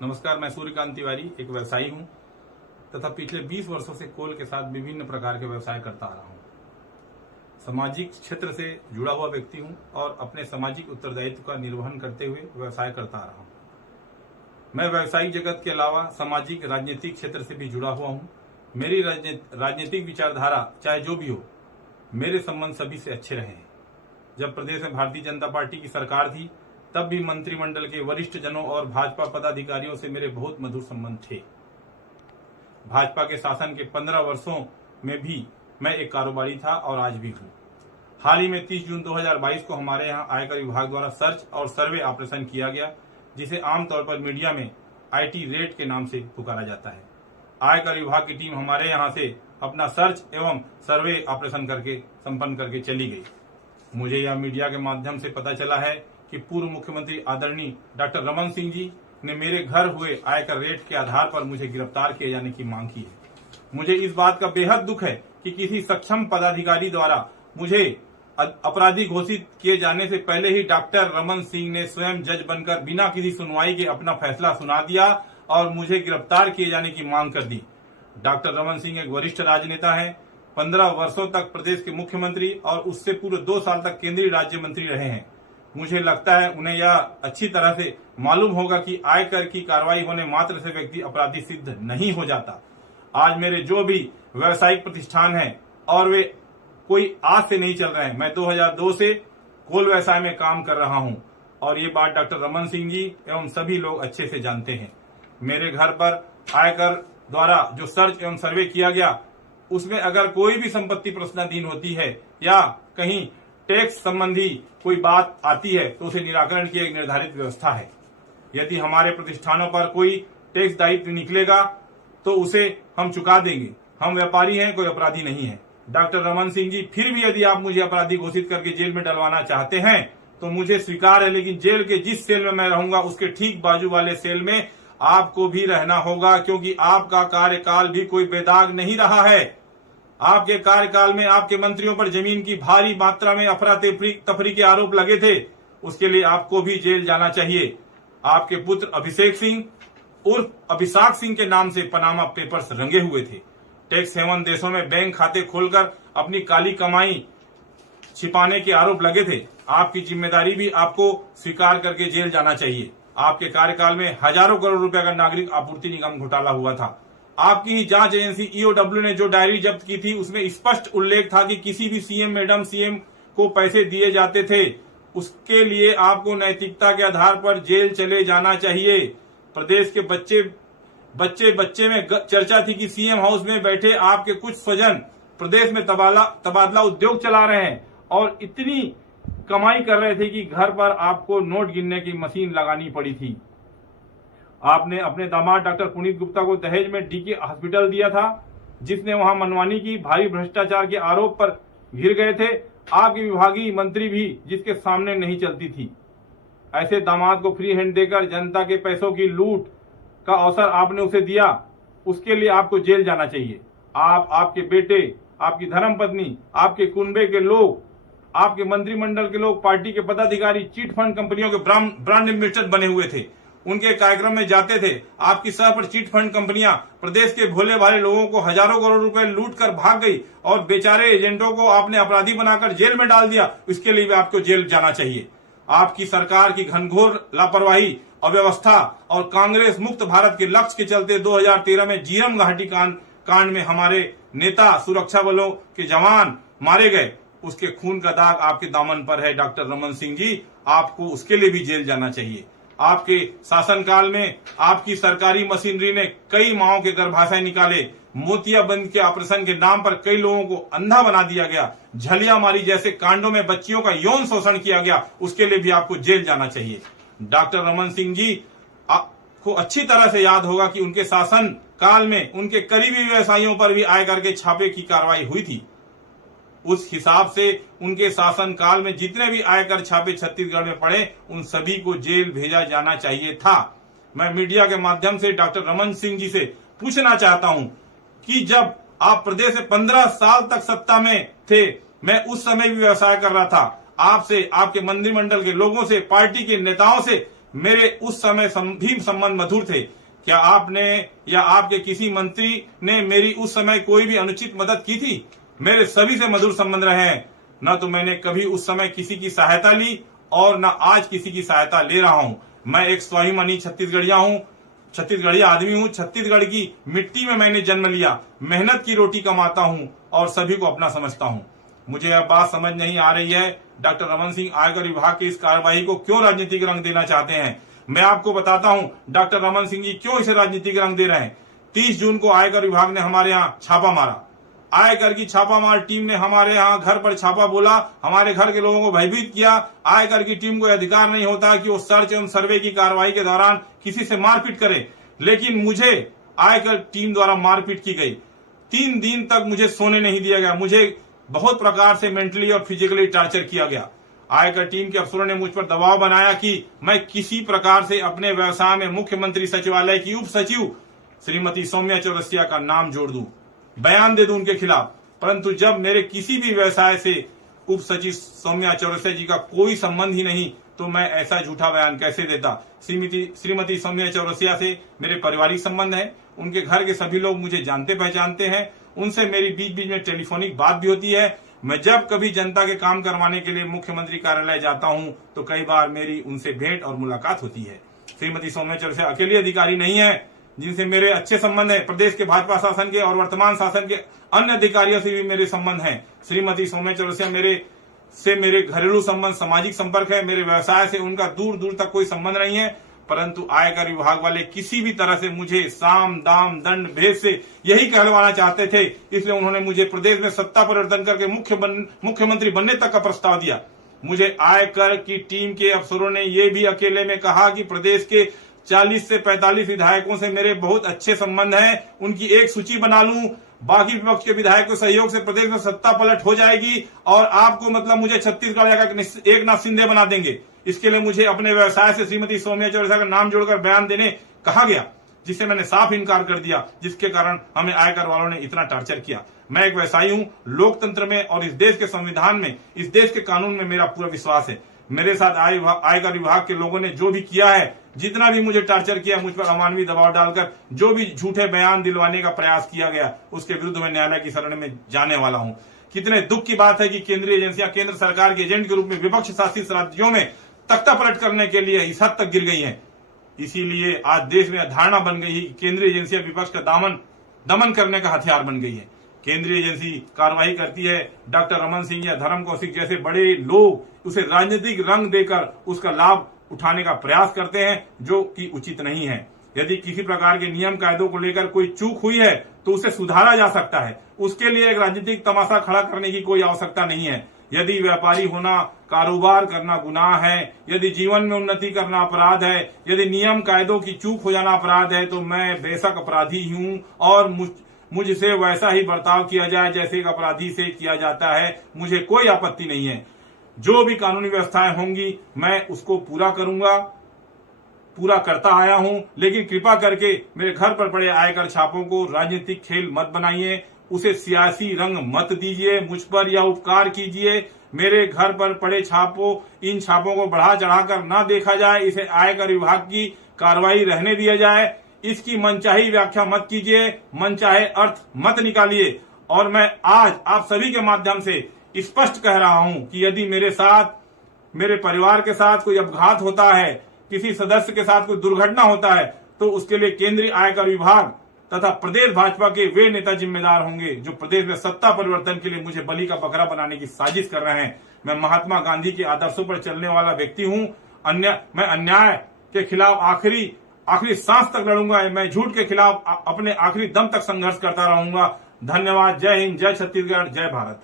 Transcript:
नमस्कार, मैं सूर्यकांत तिवारी एक व्यवसायी हूं तथा पिछले 20 वर्षों से कोल के साथ विभिन्न प्रकार के व्यवसाय करता आ रहा हूं। सामाजिक क्षेत्र से जुड़ा हुआ व्यक्ति हूं और अपने सामाजिक उत्तरदायित्व का निर्वहन करते हुए व्यवसाय करता आ रहा हूं। मैं व्यवसायिक जगत के अलावा सामाजिक राजनीतिक क्षेत्र से भी जुड़ा हुआ हूं। मेरी राजनीतिक विचारधारा चाहे जो भी हो, मेरे संबंध सभी से अच्छे रहे हैं। जब प्रदेश में भारतीय जनता पार्टी की सरकार थी तब भी मंत्रिमंडल के वरिष्ठ जनों और भाजपा पदाधिकारियों से मेरे बहुत मधुर संबंध थे। भाजपा के शासन के 15 वर्षों में भी मैं एक कारोबारी था और आज भी हूं। हाल ही में 30 जून 2022 को हमारे यहां आयकर विभाग द्वारा सर्च और सर्वे ऑपरेशन किया गया, जिसे आमतौर पर मीडिया में IT रेड के नाम से पुकारा जाता है। आयकर विभाग की टीम हमारे यहां से अपना सर्च एवं सर्वे ऑपरेशन संपन्न करके चली गई। मुझे यह मीडिया के माध्यम से पता चला है कि पूर्व मुख्यमंत्री आदरणीय डॉक्टर रमन सिंह जी ने मेरे घर हुए आयकर रेड के आधार पर मुझे गिरफ्तार किए जाने की मांग की है। मुझे इस बात का बेहद दुख है कि किसी सक्षम पदाधिकारी द्वारा मुझे अपराधी घोषित किए जाने से पहले ही डॉक्टर रमन सिंह ने स्वयं जज बनकर बिना किसी सुनवाई के अपना फैसला सुना दिया और मुझे गिरफ्तार किए जाने की मांग कर दी। डॉक्टर रमन सिंह एक वरिष्ठ राजनेता है। 15 वर्षों तक प्रदेश के मुख्यमंत्री और उससे पूरे 2 साल तक केंद्रीय राज्य मंत्री रहे हैं। मुझे लगता है उन्हें यह अच्छी तरह से मालूम होगा कि आयकर की कार्रवाई होने मात्र से व्यक्ति अपराधी सिद्ध नहीं हो जाता। आज मेरे जो भी व्यावसायिक प्रतिष्ठान हैं और वे कोई आज से नहीं चल रहे हैं। मैं 2002 से कोल व्यवसाय में काम कर रहा हूं और ये बात डॉक्टर रमन सिंह जी एवं सभी लोग अच्छे से जानते हैं। मेरे घर पर आयकर द्वारा जो सर्च एवं सर्वे किया गया, उसमें अगर कोई भी संपत्ति प्रश्नाधीन होती है या कहीं टैक्स संबंधी कोई बात आती है तो उसे निराकरण की एक निर्धारित व्यवस्था है। यदि हमारे प्रतिष्ठानों पर कोई टैक्स दायित्व निकलेगा तो उसे हम चुका देंगे। हम व्यापारी हैं, कोई अपराधी नहीं है। डॉक्टर रमन सिंह जी, फिर भी यदि आप मुझे अपराधी घोषित करके जेल में डलवाना चाहते हैं तो मुझे स्वीकार है, लेकिन जेल के जिस सेल में मैं रहूंगा उसके ठीक बाजू वाले सेल में आपको भी रहना होगा, क्योंकि आपका कार्यकाल भी कोई बेदाग नहीं रहा है। आपके कार्यकाल में आपके मंत्रियों पर जमीन की भारी मात्रा में अफरा तफरी के आरोप लगे थे। उसके लिए आपको भी जेल जाना चाहिए। आपके पुत्र अभिषेक सिंह उर्फ अभिषाक सिंह के नाम से पनामा पेपर्स रंगे हुए थे। टैक्स हेवन देशों में बैंक खाते खोलकर अपनी काली कमाई छिपाने के आरोप लगे थे। आपकी जिम्मेदारी भी आपको स्वीकार करके जेल जाना चाहिए। आपके कार्यकाल में हजारों करोड़ रुपए का नागरिक आपूर्ति निगम घोटाला हुआ था। आपकी ही जांच एजेंसी EOW ने जो डायरी जब्त की थी उसमें स्पष्ट उल्लेख था कि किसी भी सीएम मैडम सीएम को पैसे दिए जाते थे। उसके लिए आपको नैतिकता के आधार पर जेल चले जाना चाहिए। प्रदेश के बच्चे में चर्चा थी कि सीएम हाउस में बैठे आपके कुछ स्वजन प्रदेश में तबादला उद्योग चला रहे हैं और इतनी कमाई कर रहे थे कि घर पर आपको नोट गिनने की मशीन लगानी पड़ी थी। आपने अपने दामाद डॉक्टर पुनीत गुप्ता को दहेज में DK हॉस्पिटल दिया था, जिसने वहां मनमानी की भारी भ्रष्टाचार के आरोप पर घिर गए थे। आपकी विभागीय मंत्री भी जिसके सामने नहीं चलती थी। ऐसे दामाद को फ्री हैंड देकर जनता के पैसों की लूट का अवसर आपने उसे दिया। उसके लिए आपको जेल जाना चाहिए। आप, आपके बेटे, आपकी धर्मपत्नी, आपके कुनबे के लोग, आपके मंत्रिमंडल के लोग, पार्टी के पदाधिकारी चिट फंड कंपनियों के ब्रांड एम्बेसडर बने हुए थे। उनके कार्यक्रम में जाते थे। आपकी सह पर चिट फंड कंपनियां प्रदेश के भोले भाले लोगों को हजारों करोड़ रुपए लूट कर भाग गई और बेचारे एजेंटों को आपने अपराधी बनाकर जेल में डाल दिया। इसके लिए भी आपको जेल जाना चाहिए। आपकी सरकार की घनघोर लापरवाही, अव्यवस्था और कांग्रेस मुक्त भारत के लक्ष्य के चलते 2013 में जीरम घाटी कांड में हमारे नेता, सुरक्षा बलों के जवान मारे गए। उसके खून का दाग आपके दामन पर है डॉक्टर रमन सिंह जी। आपको उसके लिए भी जेल जाना चाहिए। आपके शासनकाल में आपकी सरकारी मशीनरी ने कई माओं के गर्भाशय निकाले। मोतियाबंद के ऑपरेशन के नाम पर कई लोगों को अंधा बना दिया गया। झलियामारी जैसे कांडों में बच्चियों का यौन शोषण किया गया। उसके लिए भी आपको जेल जाना चाहिए। डॉक्टर रमन सिंह जी, आपको अच्छी तरह से याद होगा कि उनके शासन काल में उनके करीबी व्यवसायियों पर भी आयकर के छापे की कार्रवाई हुई थी। उस हिसाब से उनके शासन काल में जितने भी आयकर छापे छत्तीसगढ़ में पड़े, उन सभी को जेल भेजा जाना चाहिए था। मैं मीडिया के माध्यम से डॉक्टर रमन सिंह जी से पूछना चाहता हूं कि जब आप प्रदेश में 15 साल तक सत्ता में थे, मैं उस समय भी व्यवसाय कर रहा था। आपसे, आपके मंत्रिमंडल के लोगों से, पार्टी के नेताओं से मेरे उस समय भी संबंध मधुर थे? क्या आपने या आपके किसी मंत्री ने मेरी उस समय कोई भी अनुचित मदद की थी? मेरे सभी से मधुर संबंध रहे हैं। न तो मैंने कभी उस समय किसी की सहायता ली और न आज किसी की सहायता ले रहा हूं। मैं एक स्वाभिमानी छत्तीसगढ़िया आदमी हूं। छत्तीसगढ़ की मिट्टी में मैंने जन्म लिया, मेहनत की रोटी कमाता हूं और सभी को अपना समझता हूं। मुझे यह बात समझ नहीं आ रही है, डॉक्टर रमन सिंह आयकर विभाग की इस कार्रवाई को क्यों राजनीतिक रंग देना चाहते हैं। मैं आपको बताता हूं डॉक्टर रमन सिंह जी क्यों इसे राजनीतिक रंग दे रहे हैं। 30 जून को आयकर विभाग ने हमारे यहां छापा मारा। आयकर की छापामार टीम ने हमारे यहां घर पर छापा बोला, हमारे घर के लोगों को भयभीत किया। आयकर की टीम को अधिकार नहीं होता कि वो सर्च एवं सर्वे की कार्रवाई के दौरान किसी से मारपीट करे, लेकिन मुझे आयकर टीम द्वारा मारपीट की गई। 3 दिन तक मुझे सोने नहीं दिया गया। मुझे बहुत प्रकार से मेंटली और फिजिकली टॉर्चर किया गया। आयकर टीम के अफसरों ने मुझ पर दबाव बनाया कि मैं किसी प्रकार से अपने व्यवसाय में मुख्यमंत्री सचिवालय की उप सचिव श्रीमती सौम्या चौरसिया का नाम जोड़ दूं, बयान दे दूं उनके खिलाफ। परंतु जब मेरे किसी भी व्यवसाय से उप सचिव सौम्या चौरसिया जी का कोई संबंध ही नहीं, तो मैं ऐसा झूठा बयान कैसे देता। श्रीमती सौम्या चौरसिया से मेरे पारिवारिक संबंध है। उनके घर के सभी लोग मुझे जानते पहचानते हैं। उनसे मेरी बीच बीच में टेलीफोनिक बात भी होती है। मैं जब कभी जनता के काम करवाने के लिए मुख्यमंत्री कार्यालय जाता हूं तो कई बार मेरी उनसे भेंट और मुलाकात होती है। श्रीमती सौम्या चौरसिया अकेली अधिकारी नहीं है जिनसे मेरे अच्छे संबंध है। प्रदेश के भाजपा शासन के और वर्तमान शासन के अन्य अधिकारियों से भी मेरे संबंध हैं। श्रीमती सौम्या चौरसिया मेरे घरेलू संबंध, सामाजिक संपर्क है। मेरे व्यवसाय से उनका दूर दूर तक कोई संबंध नहीं है। परंतु आयकर विभाग वाले किसी भी तरह से मुझे साम दाम दंड भेद से यही कहलवाना चाहते थे। इसलिए उन्होंने मुझे प्रदेश में सत्ता परिवर्तन करके मुख्यमंत्री बनने तक का प्रस्ताव दिया। मुझे आयकर की टीम के अफसरों ने यह भी अकेले में कहा कि प्रदेश के 40 से 45 विधायकों से मेरे बहुत अच्छे संबंध हैं, उनकी एक सूची बना लूं। बाकी विपक्ष के विधायकों के सहयोग से प्रदेश में सत्ता पलट हो जाएगी और आपको मतलब मुझे छत्तीसगढ़ का एकनाथ शिंदे बना देंगे। इसके लिए मुझे अपने व्यवसाय से श्रीमती सौम्या चौरसिया का नाम जोड़कर बयान देने कहा गया, जिससे मैंने साफ इनकार कर दिया, जिसके कारण हमें आयकर वालों ने इतना टॉर्चर किया। मैं एक व्यवसायी हूं। लोकतंत्र में और इस देश के संविधान में, इस देश के कानून में मेरा पूरा विश्वास है। मेरे साथ आयकर विभाग के लोगों ने जो भी किया है, जितना भी मुझे टॉर्चर किया, मुझ पर अमानवीय दबाव डालकर जो भी झूठे बयान दिलवाने का प्रयास किया गया, उसके विरुद्ध मैं न्यायालय की शरण में जाने वाला हूं। कितने दुख की बात है कि केंद्रीय एजेंसियां केंद्र सरकार के एजेंट के रूप में विपक्ष शासित राज्यों में तख्ता पलट करने के लिए इस हद तक गिर गई हैं। इसीलिए आज देश में धारणा बन गई है कि केंद्रीय एजेंसियां विपक्ष का दमन करने का हथियार बन गई है। केंद्रीय एजेंसी कार्रवाई करती है, डॉक्टर रमन सिंह या धर्म कौशिक जैसे बड़े लोग उसे राजनीतिक रंग देकर उसका लाभ उठाने का प्रयास करते हैं, जो कि उचित नहीं है। यदि किसी प्रकार के नियम कायदों को लेकर कोई चूक हुई है तो उसे सुधारा जा सकता है। उसके लिए एक राजनीतिक तमाशा खड़ा करने की कोई आवश्यकता नहीं है। यदि व्यापारी होना, कारोबार करना गुनाह है, यदि जीवन में उन्नति करना अपराध है, यदि नियम कायदों की चूक हो जाना अपराध है, तो मैं बेशक अपराधी हूं और मुझसे वैसा ही बर्ताव किया जाए जैसे एक अपराधी से किया जाता है। मुझे कोई आपत्ति नहीं है। जो भी कानूनी व्यवस्थाएं होंगी मैं उसको पूरा करूंगा, पूरा करता आया हूं। लेकिन कृपा करके मेरे घर पर पड़े आयकर छापों को राजनीतिक खेल मत बनाइए, उसे सियासी रंग मत दीजिए, मुझ पर या उपकार कीजिए। मेरे घर पर पड़े इन छापों को बढ़ा चढ़ाकर ना देखा जाए। इसे आयकर विभाग की कार्रवाई रहने दिया जाए। इसकी मनचाही व्याख्या मत कीजिए, मनचाहे अर्थ मत निकालिए। और मैं आज आप सभी के माध्यम से स्पष्ट कह रहा हूं कि यदि मेरे साथ, मेरे परिवार के साथ कोई अपघात होता है, किसी सदस्य के साथ कोई दुर्घटना होता है, तो उसके लिए केंद्रीय आयकर विभाग तथा प्रदेश भाजपा के वे नेता जिम्मेदार होंगे जो प्रदेश में सत्ता परिवर्तन के लिए मुझे बलि का बकरा बनाने की साजिश कर रहे हैं। मैं महात्मा गांधी के आदर्शों पर चलने वाला व्यक्ति हूं। मैं अन्याय के खिलाफ आखिरी सांस तक लड़ूंगा। मैं झूठ के खिलाफ अपने आखिरी दम तक संघर्ष करता रहूंगा। धन्यवाद। जय हिंद, जय छत्तीसगढ़, जय भारत।